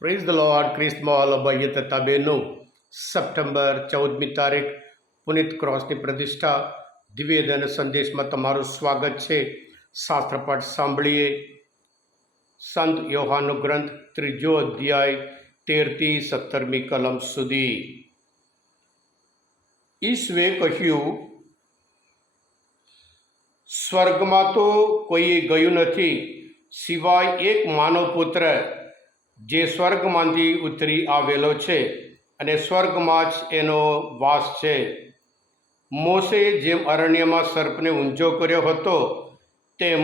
Praise the lord. ક્રિસ્તમાં ભાઈ તથા બહેનો, સપ્ટેમ્બર 14મી તારીખ પુનિત ક્રોસની પ્રતિષ્ઠા દિવ્યદાન સંદેશમાં તમારું સ્વાગત છે. શાસ્ત્રપાઠ સાંભળીએ. સંત યોહાનનો ગ્રંથ 3 અધ્યાય 13થી 17મી કલમ સુધી. ઈસુએ કહ્યું, સ્વર્ગમાં તો કોઈએ ગયું નથી સિવાય એક માનવ પુત્ર જે સ્વર્ગમાંથી ઉતરી આવેલો છે અને સ્વર્ગમાં જ એનો વાસ છે. મોસે જેમ અરણ્યમાં સર્પને ઊંઝો કર્યો હતો તેમ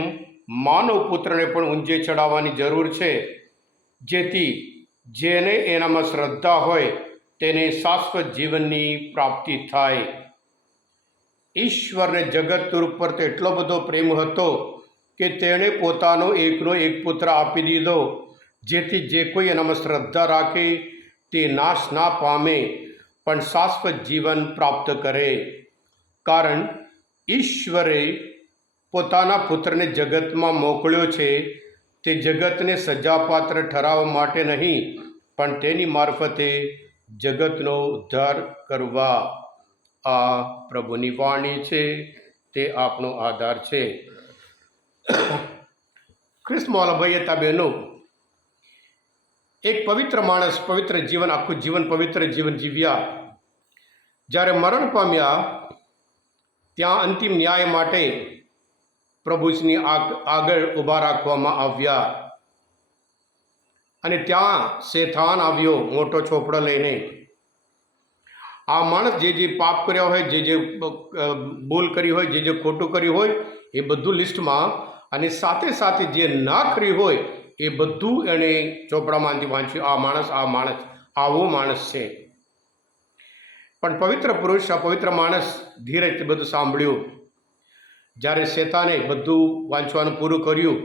માનવ પુત્રને પણ ઊંઝે ચડાવવાની જરૂર છે, જેથી જેને એનામાં શ્રદ્ધા હોય તેને શાશ્વત જીવનની પ્રાપ્તિ થાય. ઈશ્વરને જગત ઉપર તો એટલો બધો પ્રેમ હતો કે તેણે પોતાનો એકનો એક પુત્ર આપી દીધો, જેથી જે કોઈ એનામાં શ્રદ્ધા રાખે તે નાશ ના પામે પણ શાશ્વત જીવન પ્રાપ્ત કરે. કારણ ઈશ્વરે પોતાના પુત્રને જગતમાં મોકલ્યો છે તે જગતને સજાપાત્ર ઠરાવવા માટે નહીં, પણ તેની મારફતે જગતનો ઉદ્ધાર કરવા. આ પ્રભુની વાણી છે, તે આપણો આધાર છે. ખ્રિસ્તમાં ભાઈ બહેનો, એક પવિત્ર માણસ પવિત્ર જીવન, આખું જીવન પવિત્ર જીવન જીવ્યા. જ્યારે મરણ પામ્યા ત્યાં અંતિમ ન્યાય માટે પ્રભુની આગળ ઊભા રાખવામાં આવ્યા અને ત્યાં શેતાન આવ્યો મોટો ચોપડો લઈને. આ માણસ જે પાપ કર્યા હોય, જે ભૂલ કરી હોય, જે ખોટું કર્યું હોય એ બધું લિસ્ટમાં, અને સાથે સાથે જે ના કર્યું હોય એ બધું એણે ચોપડામાંથી વાંચ્યું. આ માણસ આવો માણસ છે. પણ પવિત્ર પુરુષ, આ પવિત્ર માણસ ધીરેથી બધું સાંભળ્યું. જ્યારે શેતાને બધું વાંચવાનું પૂરું કર્યું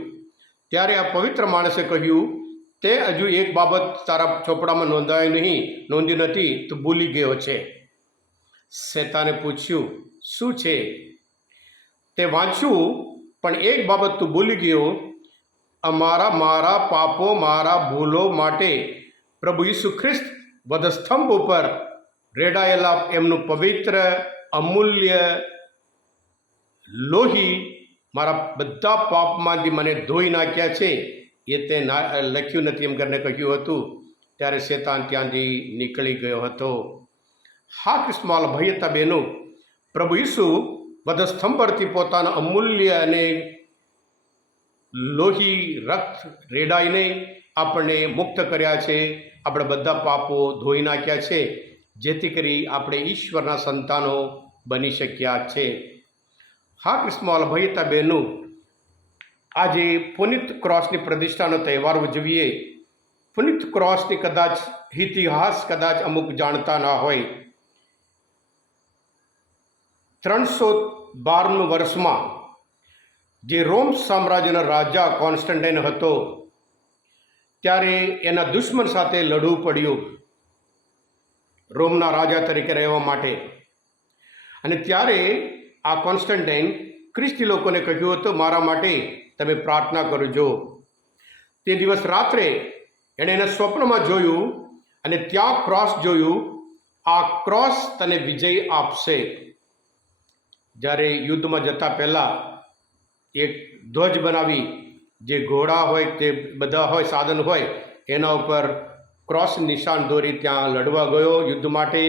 ત્યારે આ પવિત્ર માણસે કહ્યું, તે હજુ એક બાબત તારા ચોપડામાં નોંધી નથી, તું ભૂલી ગયો છે. શેતાને પૂછ્યું, શું છે? તે વાંચ્યું, પણ એક બાબત તું ભૂલી ગયો. મારા પાપો, મારા ભૂલો માટે પ્રભુ ઈસુ ખ્રિસ્ત વધસ્તંભ ઉપર રેડાયેલા એમનું પવિત્ર અમૂલ્ય લોહી મારા બધા પાપમાંથી મને ધોઈ નાખ્યા છે, એ તે લખ્યું નથી એમ કરીને કહ્યું હતું. ત્યારે શેતાન ત્યાંથી નીકળી ગયો હતો. હા ક્રિસ્તમાં ભાઈ હતા બહેનો, પ્રભુ ઈસુ વધસ્તંભ પરથી પોતાના અમૂલ્ય અને લોહી રક્ત રેડાઈને આપણને મુક્ત કર્યા છે, આપણે બધા પાપો ધોઈ નાખ્યા છે, જેથી કરી આપણે ઈશ્વરના સંતાનો બની શક્યા છે. હા ક્રિસ્તમાં ભાઈ હતા બહેનો, આજે પુનિત ક્રોસની પ્રતિષ્ઠાનો તહેવાર ઉજવીએ. પુનિત ક્રોસની કદાચ ઇતિહાસ કદાચ અમુક જાણતા ના હોય. 312 વર્ષમાં જે રોમ સામ્રાજ્યનો રાજા કોન્સ્ટન્ટાઇન હતો, ત્યારે એના દુશ્મન સાથે લડવું પડ્યું રોમના રાજા તરીકે રહેવા માટે. અને ત્યારે આ કોન્સ્ટન્ટાઇન ખ્રિસ્તી લોકોને કહ્યું હતું, મારા માટે તમે પ્રાર્થના કરજો. તે દિવસ રાત્રે એણે એના સ્વપ્નમાં જોયું અને ત્યાં ક્રોસ જોયું. આ ક્રોસ તને વિજય આપશે. જ્યારે યુદ્ધમાં જતા પહેલાં એક ધ્વજ બનાવી, જે ઘોડા હોય તે બધા હોય, સાધન હોય, એના ઉપર ક્રોસ નિશાન દોરી ત્યાં લડવા ગયો યુદ્ધ માટે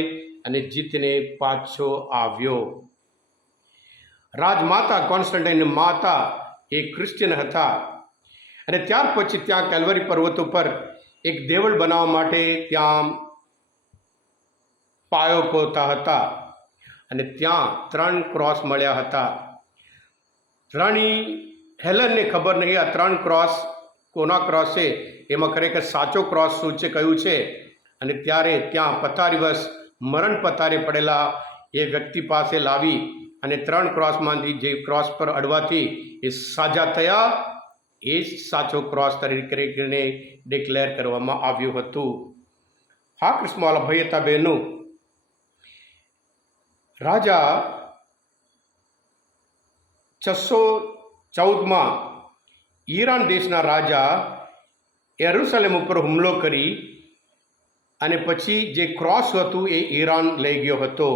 અને જીતીને પાછો આવ્યો. રાજમાતા કોન્સ્ટન્ટાઇન માતા એ ક્રિશ્ચિયન હતા અને ત્યાર પછી ત્યાં કેલ્વરી પર્વત ઉપર એક દેવળ બનાવવા માટે ત્યાં પાયો ખોદતા હતા અને ત્યાં 3 ક્રોસ મળ્યા હતા. રાણી હેલનને ખબર નહીં આ 3 ક્રોસ કોના ક્રોસ છે, એમાં ખરેખર સાચો ક્રોસ શું છે, કયું છે. અને ત્યારે ત્યાં પથારીવશ મરણ પથારે પડેલા એ વ્યક્તિ પાસે લાવી અને 3 ક્રોસમાંથી જે ક્રોસ પર અડવાથી એ સાજા થયા, એ જ સાચો ક્રોસ તરીકે ડિક્લેર કરવામાં આવ્યું હતું. હા કૃષ્ણવાલા ભાઈ હતા બહેનો, રાજા 614માં ઈરાન દેશના રાજા યરુશલેમ ઉપર હુમલો કરી અને પછી જે ક્રોસ હતું એ ઈરાન લઈ ગયો હતો.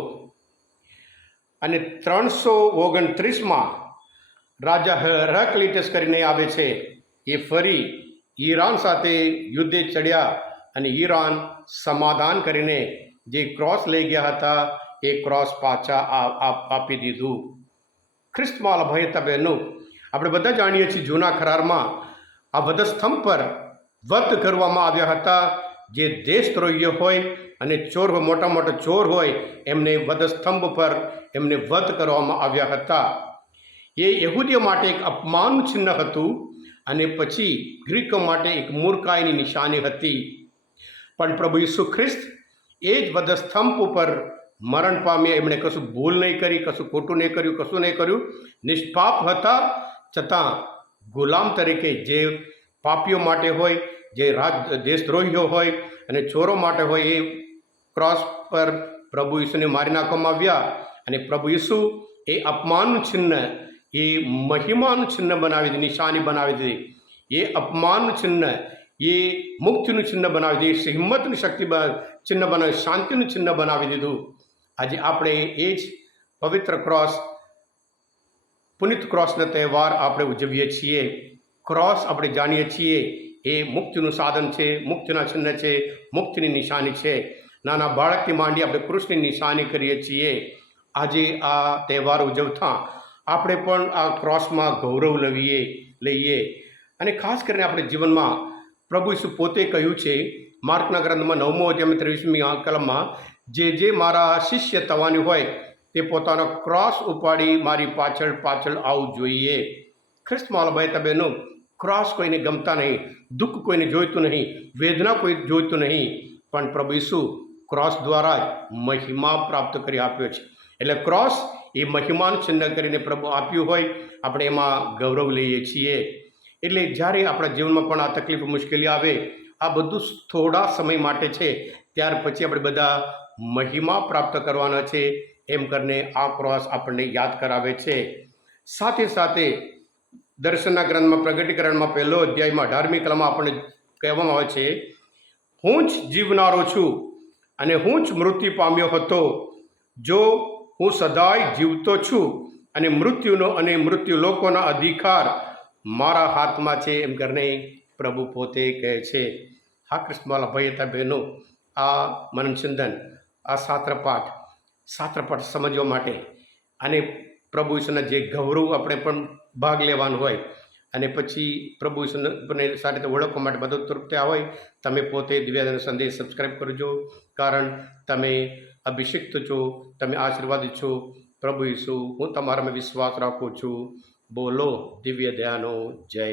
અને 329માં રાજા હેરાક્લિટસ કરીને આવે છે, એ ફરી ઈરાન સાથે યુદ્ધે ચડ્યા અને ઈરાન સમાધાન કરીને જે ક્રોસ લઈ ગયા હતા એ ક્રોસ પાછા આપી દીધું. ખ્રિસ્તમાં ભાઈ હતા બહેનો, આપણે બધા જાણીએ છીએ જૂના કરારમાં આ વધસ્તંભ પર વધ કરવામાં આવ્યા હતા. જે દેશદ્રોહીઓ હોય અને ચોર મોટા મોટા ચોર હોય એમને વધસ્તંભ પર એમને વધ કરવામાં આવ્યા હતા. એ યહૂદીઓ માટે એક અપમાનનું ચિહ્ન હતું અને પછી ગ્રીકો માટે એક મૂર્ખાઈની નિશાની હતી. પણ પ્રભુ ઈસુ ખ્રિસ્ત એ જ વધસ્તંભ ઉપર મરણ પામ્યા. એમણે કશું ભૂલ નહીં કરી, કશું ખોટું નહીં કર્યું, કશું નહીં કર્યું. નિષ્પાપ હતા છતાં ગુલામ તરીકે જે પાપીઓ માટે હોય, જે દેશદ્રોહીઓ હોય અને ચોરો માટે હોય, એ ક્રોસ પર પ્રભુ ઈસુને મારી નાખવામાં આવ્યા. અને પ્રભુ ઈસુ એ અપમાનનું ચિહ્ન એ મહિમાનું ચિહ્ન બનાવી દીધી, નિશાની બનાવી દીધી. એ અપમાનનું ચિહ્ન એ મુક્તિનું ચિહ્ન બનાવી દીધું, હિંમતની શક્તિ ચિહ્ન બનાવી, શાંતિનું ચિહ્ન બનાવી દીધું. આજે આપણે એ જ પવિત્ર ક્રોસ, પુનિત ક્રોસનો તહેવાર આપણે ઉજવીએ છીએ. ક્રોસ આપણે જાણીએ છીએ એ મુક્તિનું સાધન છે, મુક્તિના ચિહ્ન છે, મુક્તિની નિશાની છે. નાના બાળકથી માંડી આપણે કૃષ્ણની નિશાની કરીએ છીએ. આજે આ તહેવાર ઉજવતા આપણે પણ આ ક્રોસમાં ગૌરવ લઈએ. અને ખાસ કરીને આપણે જીવનમાં પ્રભુ ઈસુ પોતે કહ્યું છે માર્કના ગ્રંથમાં 9મો અધ્યાય 23મી કલમમાં, જે મારા શિષ્ય થવાની હોય તે પોતાનો ક્રોસ ઉપાડી મારી પાછળ આવવું જોઈએ. ખ્રિસ્તમાં ભાઈ બહેનો, ક્રોસ કોઈને ગમતા નહીં, દુઃખ કોઈને જોઈતું નહીં, વેદના કોઈ જોઈતું નહીં, પણ પ્રભુ ઈસુ ક્રોસ દ્વારા જ મહિમા પ્રાપ્ત કરી આપ્યો છે. એટલે ક્રોસ એ મહિમાનું ચિહ્ન કરીને પ્રભુ આપ્યું હોય, આપણે એમાં ગૌરવ લઈએ છીએ. એટલે જ્યારે આપણા જીવનમાં પણ આ તકલીફ મુશ્કેલી આવે, આ બધું થોડા સમય માટે છે, ત્યાર પછી આપણે બધા મહિમા પ્રાપ્ત કરવાના છે. એમ કરીને આ ક્રોસ આપણને યાદ કરાવે છે. સાથે સાથે દર્શનના ગ્રંથમાં પ્રગટીકરણમાં 1 અધ્યાયમાં 18મી કલમમાં આપણને કહેવામાં આવે છે, હું જ જીવનારો છું અને હું જ મૃત્યુ પામ્યો હતો. જો હું સદાય જીવતો છું અને મૃત્યુનો અને મૃત્યુ લોકોના અધિકાર મારા હાથમાં છે. એમ કરીને પ્રભુ પોતે કહે છે. હા કૃષ્ણવાલા ભાઈ હતા બહેનો, આ મનનચિંતન, આ શાસ્ત્રપાઠ સમજવા માટે અને પ્રભુ ઈશ્વરના જે ગૌરવ આપણે પણ ભાગ લેવાનો હોય અને પછી પ્રભુ ઈશ્વરને સારી રીતે ઓળખવા માટે બધો તૃપ્ત્યા હોય, તમે પોતે દિવ્યાદાન સંદેશ સબસ્ક્રાઈબ કરજો. કારણ તમે અભિષિક્ત છો, તમે આશીર્વાદિત છો. પ્રભુ ઈસુ, હું તમારામાં વિશ્વાસ રાખું છું. બોલો દિવ્ય દયાનો જય.